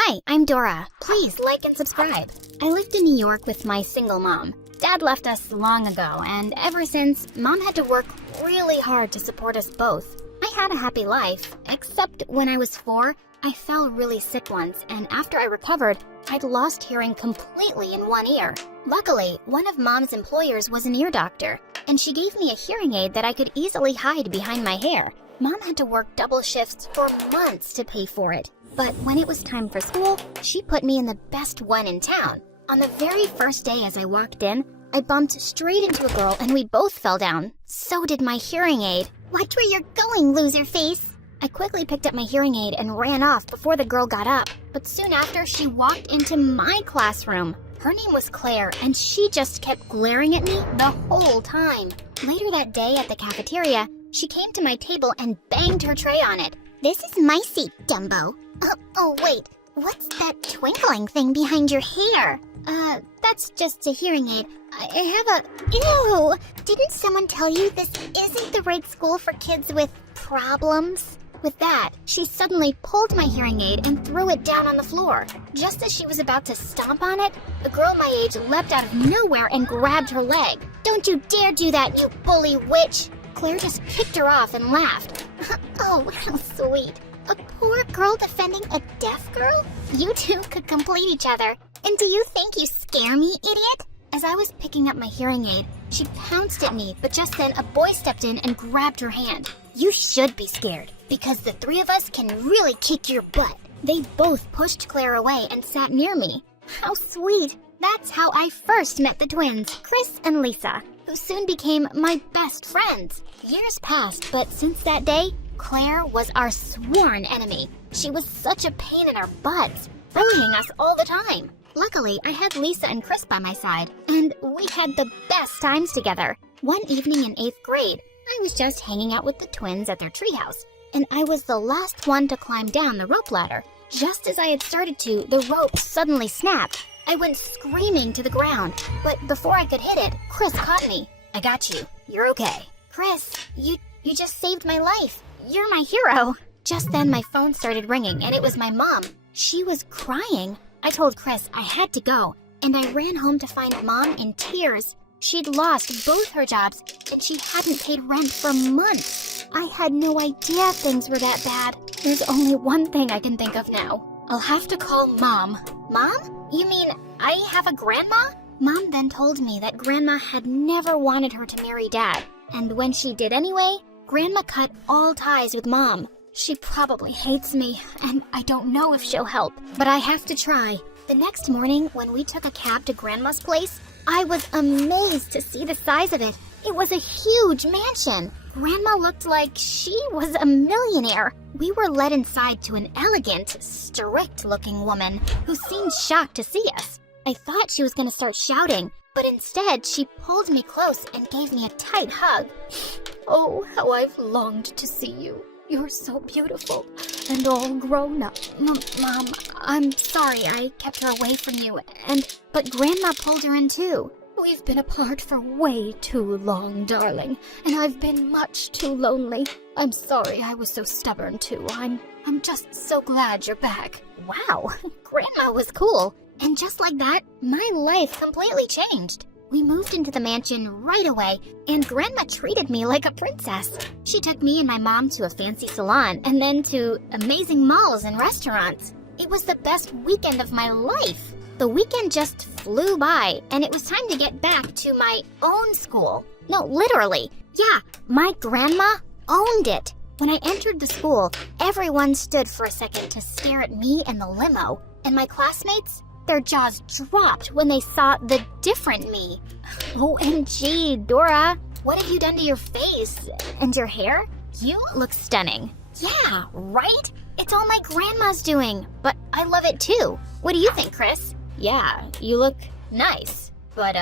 Hi, I'm Dora. Please like and subscribe. I lived in New York with my single mom. Dad left us long ago, and ever since, Mom had to work really hard to support us both. I had a happy life, except when I was 4, I fell really sick once, and after I recovered, I'd lost hearing completely in one ear. Luckily, one of Mom's employers was an ear doctor, and she gave me a hearing aid that I could easily hide behind my hair. Mom had to work double shifts for months to pay for it. But when it was time for school, she put me in the best one in town. On the very first day as I walked in, I bumped straight into a girl and we both fell down. So did my hearing aid. Watch where you're going, loser face. I quickly picked up my hearing aid and ran off before the girl got up. But soon after, she walked into my classroom. Her name was Claire, and she just kept glaring at me the whole time. Later that day at the cafeteria, she came to my table and banged her tray on it. This is my seat, Dumbo. Oh, wait. What's that twinkling thing behind your hair? That's just a hearing aid. I have a... Ew! Didn't someone tell you this isn't the right school for kids with problems? With that, she suddenly pulled my hearing aid and threw it down on the floor. Just as she was about to stomp on it, a girl my age leapt out of nowhere and grabbed her leg. Don't you dare do that, you bully witch! Claire just kicked her off and laughed. Oh, how sweet. A poor girl defending a deaf girl? You two could complete each other. And do you think you scare me, idiot? As I was picking up my hearing aid, she pounced at me, but just then a boy stepped in and grabbed her hand. You should be scared, because the three of us can really kick your butt. They both pushed Claire away and sat near me. How sweet. That's how I first met the twins, Chris and Lisa, who soon became my best friends. Years passed, but since that day, Claire was our sworn enemy. She was such a pain in our butts, bullying us all the time. Luckily, I had Lisa and Chris by my side, and we had the best times together. One evening in 8th grade, I was just hanging out with the twins at their treehouse, and I was the last one to climb down the rope ladder. Just as I had started to, the rope suddenly snapped. I went screaming to the ground, but before I could hit it, Chris caught me. I got you. You're okay. Chris, you just saved my life. You're my hero. Just then my phone started ringing and it was my mom. She was crying. I told Chris I had to go, and I ran home to find Mom in tears. She'd lost both her jobs and she hadn't paid rent for months. I had no idea things were that bad. There's only one thing I can think of now. I'll have to call Mom. Mom? You mean I have a grandma? Mom then told me that Grandma had never wanted her to marry Dad, and when she did anyway, Grandma cut all ties with Mom. She probably hates me, and I don't know if she'll help, but I have to try. The next morning, when we took a cab to Grandma's place, I was amazed to see the size of it. It was a huge mansion. Grandma looked like she was a millionaire. We were led inside to an elegant, strict-looking woman who seemed shocked to see us. I thought she was going to start shouting, but instead she pulled me close and gave me a tight hug. Oh, how I've longed to see you. You're so beautiful and all grown up. Mom, I'm sorry I kept her away from you, but Grandma pulled her in too. We've been apart for way too long, darling, and I've been much too lonely. I'm sorry I was so stubborn too. I'm just so glad you're back. Wow, Grandma was cool. And just like that, my life completely changed. We moved into the mansion right away, and Grandma treated me like a princess. She took me and my mom to a fancy salon, and then to amazing malls and restaurants. It was the best weekend of my life. The weekend just flew by, and it was time to get back to my own school. No, literally. Yeah, my grandma owned it. When I entered the school, everyone stood for a second to stare at me and the limo, and my classmates, their jaws dropped when they saw the different me. OMG, Dora, what have you done to your face and your hair? You look stunning. Yeah, right? It's all my grandma's doing, but I love it too. What do you think, Chris? Yeah, you look nice, but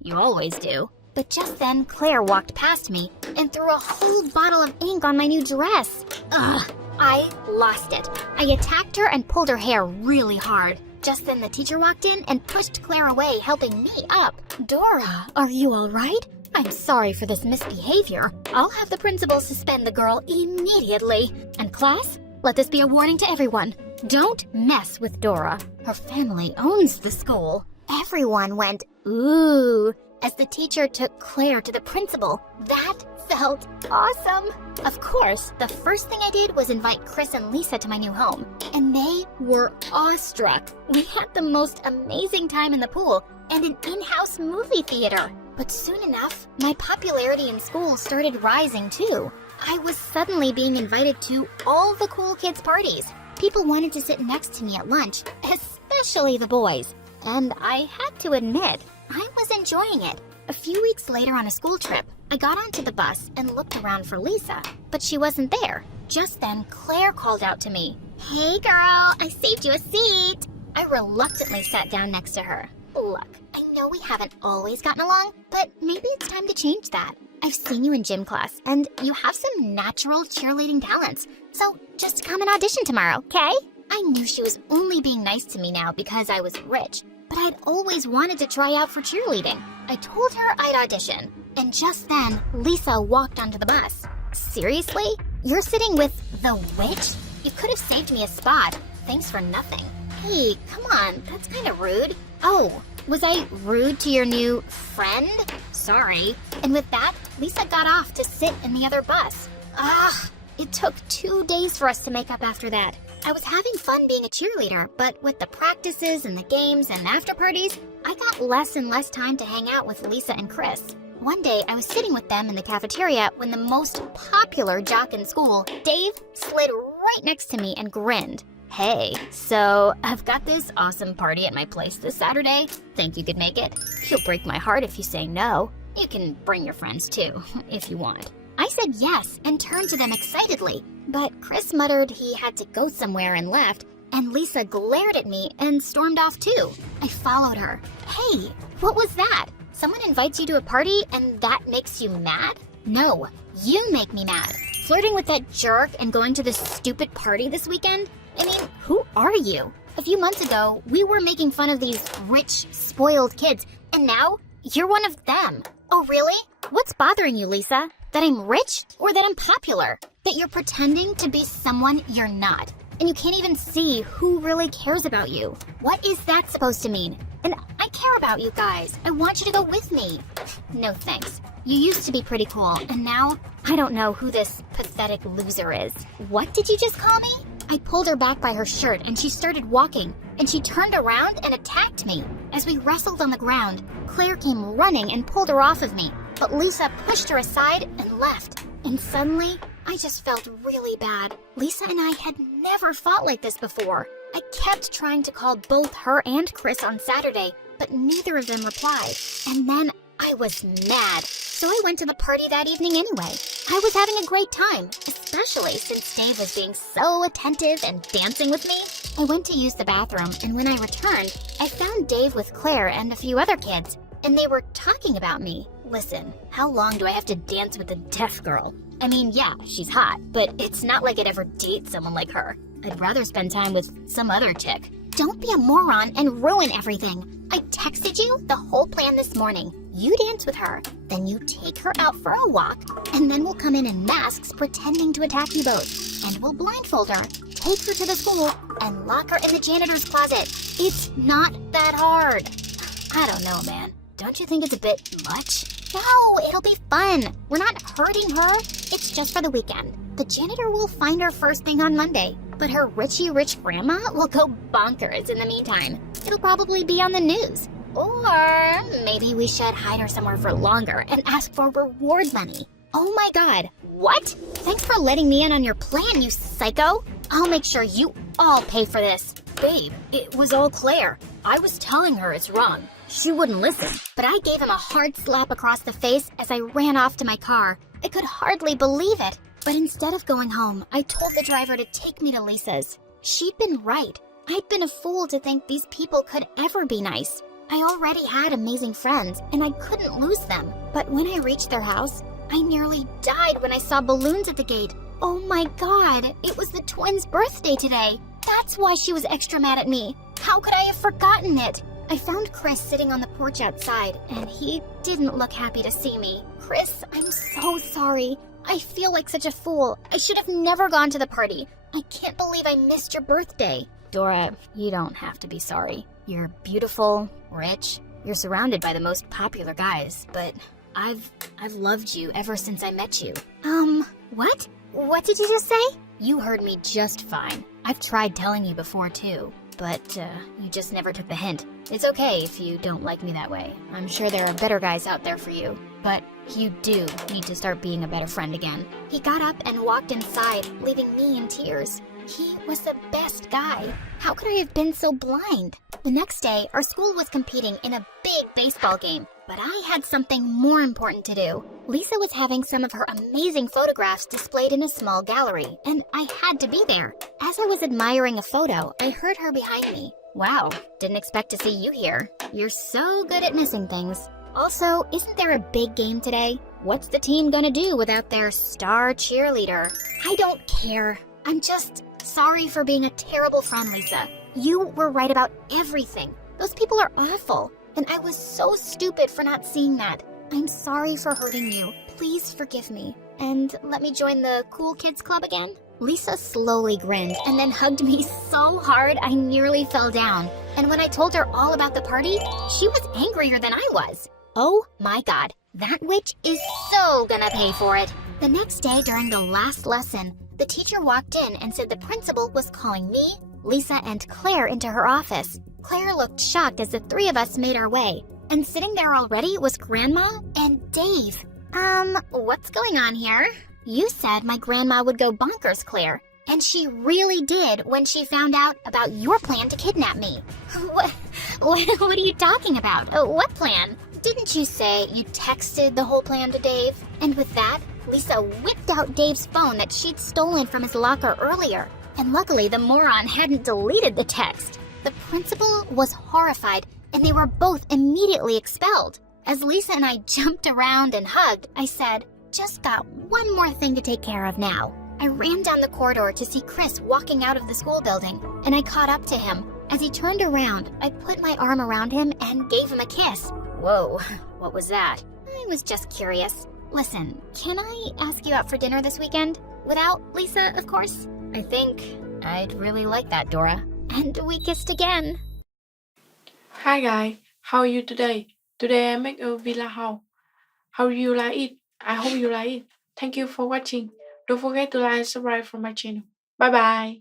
you always do. But just then, Claire walked past me and threw a whole bottle of ink on my new dress. Ugh, I lost it. I attacked her and pulled her hair really hard. Just then the teacher walked in and pushed Claire away, helping me up. Dora, are you all right? I'm sorry for this misbehavior. I'll have the principal suspend the girl immediately. And class, let this be a warning to everyone. Don't mess with Dora. Her family owns the school. Everyone went, ooh, as the teacher took Claire to the principal. That felt awesome. Of course, the first thing I did was invite Chris and Lisa to my new home, and they were awestruck. We had the most amazing time in the pool and an in-house movie theater. But soon enough, my popularity in school started rising too. I was suddenly being invited to all the cool kids' parties. People wanted to sit next to me at lunch, especially the boys. And I had to admit, I was enjoying it. A few weeks later on a school trip, I got onto the bus and looked around for Lisa, but she wasn't there. Just then, Claire called out to me, "Hey girl, I saved you a seat." I reluctantly sat down next to her. Look, I know we haven't always gotten along, but maybe it's time to change that. I've seen you in gym class, and you have some natural cheerleading talents, so just come and audition tomorrow, okay? I knew she was only being nice to me now because I was rich, but I'd always wanted to try out for cheerleading. I told her I'd audition, and just then, Lisa walked onto the bus. Seriously? You're sitting with the witch? You could have saved me a spot. Thanks for nothing. Hey, come on, that's kind of rude. Oh, was I rude to your new friend? Sorry. And with that, Lisa got off to sit in the other bus. It took 2 days for us to make up after that. I was having fun being a cheerleader, but with the practices and the games and after parties, I got less and less time to hang out with Lisa and Chris. One day, I was sitting with them in the cafeteria when the most popular jock in school, Dave, slid right next to me and grinned. Hey, so I've got this awesome party at my place this Saturday. Think you could make it? You'll break my heart if you say no. You can bring your friends too, if you want. I said yes and turned to them excitedly, but Chris muttered he had to go somewhere and left, and Lisa glared at me and stormed off too. I followed her. Hey, what was that? Someone invites you to a party and that makes you mad? No, you make me mad. Flirting with that jerk and going to this stupid party this weekend? I mean, who are you? A few months ago, we were making fun of these rich, spoiled kids, and now you're one of them. Oh, really? What's bothering you, Lisa? That I'm rich or that I'm popular? That you're pretending to be someone you're not, and you can't even see who really cares about you. What is that supposed to mean? And I care about you guys. I want you to go with me. No thanks. You used to be pretty cool, and now I don't know who this pathetic loser is. What did you just call me? I pulled her back by her shirt and she started walking, and she turned around and attacked me. As we wrestled on the ground, Claire came running and pulled her off of me, but Lisa pushed her aside and left. And suddenly, I just felt really bad. Lisa and I had never fought like this before. I kept trying to call both her and Chris on Saturday, but neither of them replied. And then I was mad. So I went to the party that evening anyway. I was having a great time, especially since Dave was being so attentive and dancing with me. I went to use the bathroom, and when I returned, I found Dave with Claire and a few other kids, and they were talking about me. Listen, how long do I have to dance with a deaf girl? I mean, yeah, she's hot, but it's not like I'd ever date someone like her. I'd rather spend time with some other chick. Don't be a moron and ruin everything. I texted you the whole plan this morning. You dance with her, then you take her out for a walk, and then we'll come in masks pretending to attack you both. And we'll blindfold her, take her to the school, and lock her in the janitor's closet. It's not that hard. I don't know, man. Don't you think it's a bit much? No, it'll be fun. We're not hurting her. It's just for the weekend. The janitor will find her first thing on Monday, but her rich grandma will go bonkers in the meantime. It'll probably be on the news. Or maybe we should hide her somewhere for longer and ask for reward money. Oh my god, what? Thanks for letting me in on your plan, you psycho. I'll make sure you all pay for this. Babe, it was all Claire. I was telling her it's wrong. She wouldn't listen, but I gave him a hard slap across the face as I ran off to my car. I could hardly believe it. But instead of going home, I told the driver to take me to Lisa's. She'd been right. I'd been a fool to think these people could ever be nice. I already had amazing friends, and I couldn't lose them. But when I reached their house, I nearly died when I saw balloons at the gate. Oh my god, it was the twins' birthday today. That's why she was extra mad at me. How could I have forgotten it? I found Chris sitting on the porch outside, and he didn't look happy to see me. Chris, I'm so sorry. I feel like such a fool. I should have never gone to the party. I can't believe I missed your birthday. Dora, you don't have to be sorry. You're beautiful, rich. You're surrounded by the most popular guys, but I've loved you ever since I met you. What? What did you just say? You heard me just fine. I've tried telling you before too, but you just never took the hint. It's okay if you don't like me that way. I'm sure there are better guys out there for you, but you do need to start being a better friend again. He got up and walked inside, leaving me in tears. He was the best guy. How could I have been so blind? The next day, our school was competing in a big baseball game, but I had something more important to do. Lisa was having some of her amazing photographs displayed in a small gallery, and I had to be there. As I was admiring a photo, I heard her behind me. Wow, didn't expect to see you here. You're so good at missing things. Also, isn't there a big game today? What's the team gonna do without their star cheerleader? I don't care. I'm just sorry for being a terrible friend, Lisa. You were right about everything. Those people are awful, and I was so stupid for not seeing that. I'm sorry for hurting you. Please forgive me, and let me join the cool kids club again. Lisa slowly grinned and then hugged me so hard I nearly fell down. And when I told her all about the party, she was angrier than I was. Oh my God, that witch is so gonna pay for it. The next day during the last lesson, the teacher walked in and said the principal was calling me, Lisa, and Claire into her office. Claire looked shocked as the three of us made our way. And sitting there already was Grandma and Dave. What's going on here? You said my grandma would go bonkers, Claire. And she really did when she found out about your plan to kidnap me. What are you talking about? What plan? Didn't you say you texted the whole plan to Dave? And with that, Lisa whipped out Dave's phone that she'd stolen from his locker earlier. And luckily, the moron hadn't deleted the text. The principal was horrified, and they were both immediately expelled. As Lisa and I jumped around and hugged, I said, "Just got one more thing to take care of now." I ran down the corridor to see Chris walking out of the school building, and I caught up to him. As he turned around, I put my arm around him and gave him a kiss. Whoa, what was that? I was just curious. Listen, can I ask you out for dinner this weekend? Without Lisa, of course. I think I'd really like that, Dora. And we kissed again. Hi guys, how are you today? Today I make a villa house. How do you like it? I hope you like it. Thank you for watching. Don't forget to like and subscribe for my channel. Bye bye.